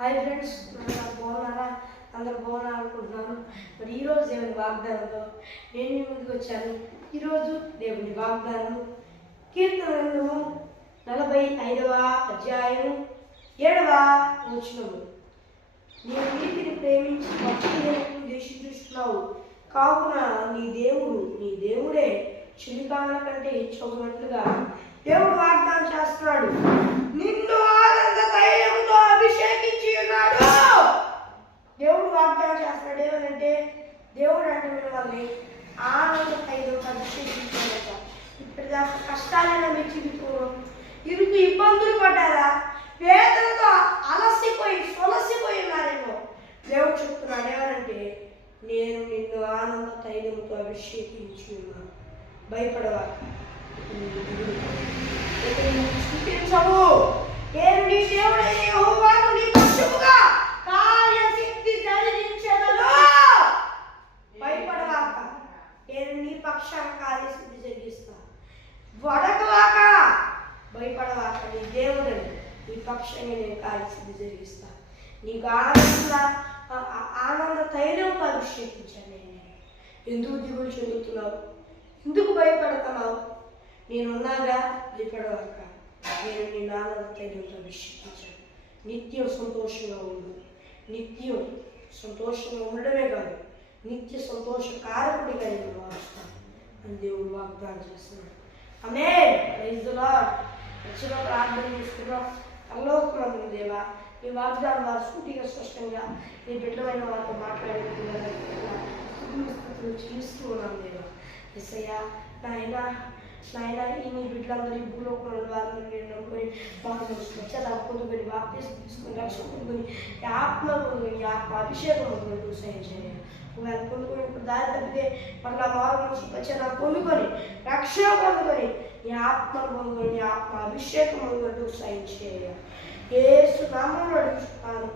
Hi friends, బాగున్నారా? అందరూ బాగున్నారా అనుకుంటున్నాను. మరి ఈరోజు దేవుని వాగ్దానంతో నేను మీ ముందుకు వచ్చాను. ఈరోజు దేవుని వాగ్దానం కీర్తన గ్రంథము 45వ అధ్యాయం 7వ వచనము. నీవు నీతిని ప్రేమించి భక్తిహీనతను ద్వేషించుచున్నావు, కావున నీ దేవుడే చిలికాల కంటే హెచ్చవునట్లుగా దేవుడు వాగ్దానం చేస్తున్నాడు. నిన్ను ఆనంద తైలంతో అభిషేకించి ఉన్నాడు. దేవుడు వాగ్దానం చేస్తున్నాడు. ఏమనంటే దేవుడు అంటే మిమ్మల్ని ఆనంద తైలంతో అభిషేకించాడట. ఇప్పటిదాకా కష్టాలైన మీ జీవితంలో ఇరుకు ఇబ్బందులు పడ్డారా? వేదనతో సొలసిపోయి ఉన్నారేమో. దేవుడు చెప్తున్నాడు ఏమనంటే, నేను నిన్ను ఆనంద తైలంతో అభిషేకించి ఉన్నాను, భయపడవా, చూపించవు. నేను నీ దేవుడైన యెహోవాను, నీ పక్షముగా కార్యసిద్ధి జరిగించెదను. భయపడవాక, నేను నీ పక్షాన కార్యసిద్ధి జరిగిస్తా. వడకవాక, భయపడవాక, నీ దేవుడని నీ పక్షంగా నేను కార్యసిద్ధి జరిగిస్తా. నీకు ఆనంద తైలంతో అభిషేకించాను. నేను ఎందుకు దిగులు చెందుతున్నావు? ఎందుకు భయపడుతున్నావు? నేనున్నాగా, భయపడవాక. నేను నీ ఆనంద తైలంతో అభిషేకించాను. నిత్యం సంతోషంగా ఉండు. నిత్యం సంతోషంగా ఉండడమే కాదు, నిత్య సంతోషకారకుడిగా నేను మారుస్తాను అని దేవుడు వాగ్దానం చేస్తున్నాడు. ఆమేన్. Praise the lord. వచ్చిన ప్రార్థన చేసుకున్నాం. పరలోకమందున్న దేవా, ఈ వాగ్దానం వారు సూటిగా స్పష్టంగా నీ బిడ్డమైన వారితో మాట్లాడేట్టుగా చెల్లిస్తూ ఉన్నాను దేవా. ఎస్సయ్యా, నాయన ఈ నీ బిడ్డలందరూ ఈ భూలోకంలో వారిని నేను నమ్ముకొని బాగా పొందుకొని బాప్తీసం తీసుకొని రక్షణ పొందుకొని ఆత్మ పొందుకొని ఆత్మ అభిషేకం పొందుకొని చూసాయం చేయాలి. వారు పొందుకొని ఇప్పుడు దారి తప్పితే మళ్ళీ మారు మనసు వచ్చేలా పొందుకొని రక్షణ పొందుకొని నీ ఆత్మను పొందుకొని నీ ఆత్మ అభిషేకం పొందుకొని సాయం చేయాలి. యేసు నామములో అడుగుతున్నాను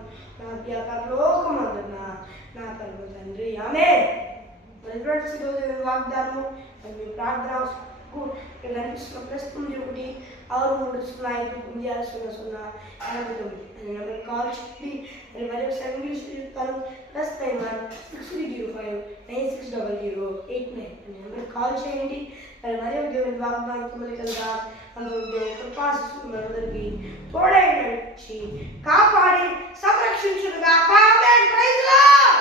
నా పరలోకమందున నా పరమ తండ్రి. ఆమేన్. ఫ్రెండ్స్, ఈరోజు వాగ్దానము మీ ప్రార్థన కనిపిస్తున్న ప్రస్తుతం 1 6 3 0 నెంబర్ కాల్ చెప్పి మరి మరొకసారి ఇంగ్లీష్ చెప్తాను. +91 6305 960089 నెంబర్ కాల్ చేయండి. మరి మరొక దేవుని వాగ్దానంతో మళ్ళీ కలుద్దాం. అందరూ దేవుని కృపాశిస్తులందరికీ తోడై నడిచి కాపాడి సంరక్షించునుగా. ఆమేన్. Praise the lord.